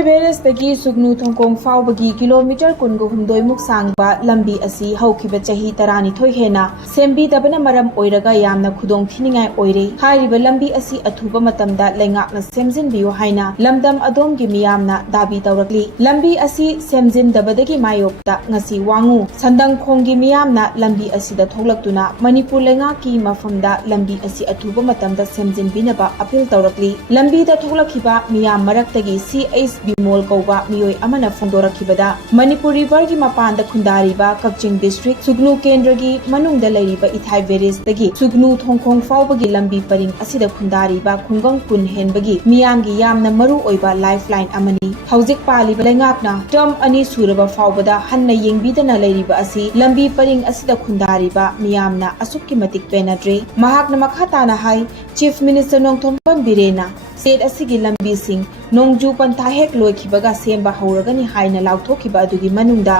इथाई भेरेसदगी सुगनु थोंकोंग फाउबगी kilometre कुनगु हुमदोइमुक सांगबा लंबी असि हौखिबा चही 12 हेना सेम्बीदबना मरम ओइरगा यामना खुदोंग थिनिंगाई ओइरे हाइरिबा लंबी असि अथुबा मतमदा लेंगाकना सेमजिनबियो हाइना लमदम अदोमगी मियामना दाबी तौरकली लंबी असि सेमजिनदबदगी मायोक्ता ngasi wangu sandang khonggi miyamna lambi asida thoglakuna manipur lengaaki mafamda lambi asi athuba matamda semjinbinaba appeal tawrakli lambi da thoglakhiba miyam maraktagi CH Bimol kauba miyoi amana phongdorakhibada manipur river gi mapanda khundariba kakching district sugnu kendragi manungda leiriba ithai veres dagi sugnu thongkhong faubagi lambi paring asida khundariba khungang kun henbagi miyamgi yamna maru oiba lifeline amani haujik paliba lengakna term ani suraba faubada hanna yengbidana leiriba asi lambi paring asida khundariba miyamna asukki matik penadre mahakna makhatana hai chief minister nongthombam birena state asigi lambi sing nongju pantha hek loikhibaga semba hauragani haina lauthokhiba adugi manungda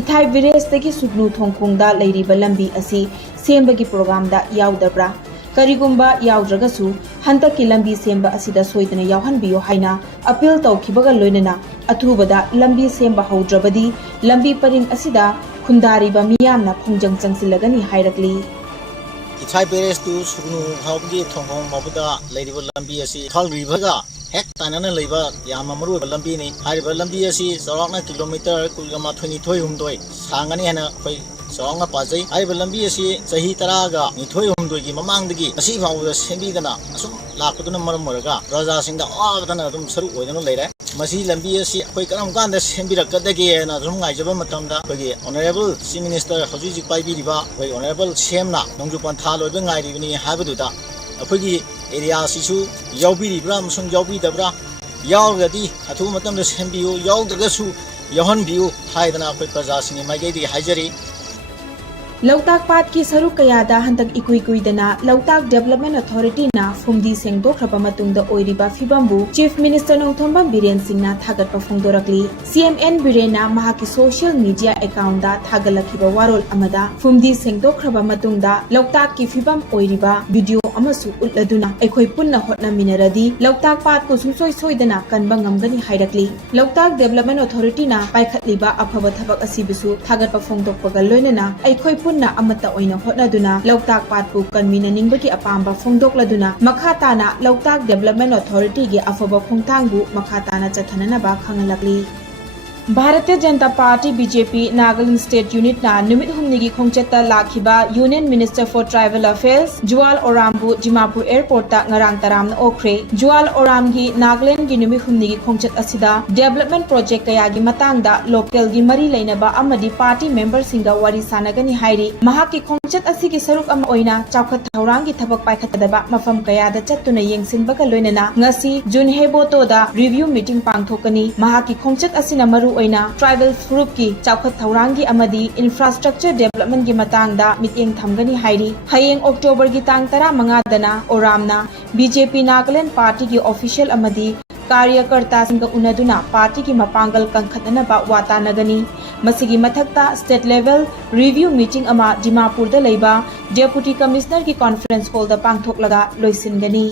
ithai village tagi sugnu thongkhongda leiriba lambi asi sembagi program da yaudabra karigumba yaudragasu hantaki lambi semba asida soidana yauhanbiyo haina appeal tawkhibaga loinana athubada lambi semba haudrabadi lambi paring asida khundariba miyamna khongjang changsilagani hairakli ithai beres tu sugnu hawgi thongkhong mabuda leiriba lambi asi thalribaga hek tanana leiba yama maru lambi ni hariba lambi asi sarakna kilometer kulgama 22 humdoi sangani hana khoi Soanga Pazai, I will be a sea, Sahi Taraga, Nitoyumdugi, Mamangdi, a sea found the Sembidana, Lakutuna Murmuraga, Raza Sing the Ardanadum Saru, later. Masi Lambia, Quakeram Ganda, Sembira Kadagi, and Azunga Jabamatamda, Honorable Sea Minister Hosiji Paibiba, Honorable Shemna, Nongupantalo, Bengai, even Habiduta, a Puggy area Sisu, Yobi, Bramson, Yobi, the Bra, Yalgadi, Atumatam the Sembio, Yaldragasu, Yohan Biu, Haidana Pazasing, Magadi, Hajari. Lautak Pat ki saru kayada hantak ikuidana Lautak Development Authority na fumdi sengdokraba matungda oiriba fibambu Chief Minister Nongthombam Biren Singna thagatpa phongdorakli CMN Birena mahaki social media account da thagalakhiba warol amada fumdi sengdokraba matungda Lautak ki fibam oiriba video amasu utladuna ekhoi punna hotna minaradi Lautak Pat ko susoi soidana kanba ngamgani hairakli Lautak Development Authority na paikhatliba afaba thabak asibisu thagatpa phongdokpaga loinana ekhoi na amata oina hotnaduna Lautak Patpu kanmina ningbagi apamba phongdokladuna makhatana Lautak Development Authority gi afaba khongthangbu makhatana chathanana ba khangalakli Bharatiya Janata Party BJP Nagaland State Unit na numit humnigi khongchetta lakhiba Union Minister for Tribal Affairs Jual Orambu Dimapur Airport ta ngarang taram na okre Jual Oram gi Nagaland gi numit humnigi khongchet asida development project kaya gi matangda local gi mari leinaba amadi party member singa wari sanagani hairi mahaki khongchet asigi saruk am oina chawkhat thawrang gi thabak paikhatadaba mafam kaya da chattuna yengsinbaga loinana ngasi June heboto da review meeting pangthokani mahaki khongchet asina maru oina tribal group ki chawkhat thawrangi amadi infrastructure development gi matangda mityeng thamgani hairi hayeng October gi tang 15 dana Oramna BJP Nagaland party ki official amadi कार्यकर्ता Singh उनदुना party की मपांगल कंखतना बा वातानगनी मसिगी मथक्ता state level review meeting अमा Dimapur the लेबा deputy commissioner की conference hall the पांगथोकलगा लोइसिनगनी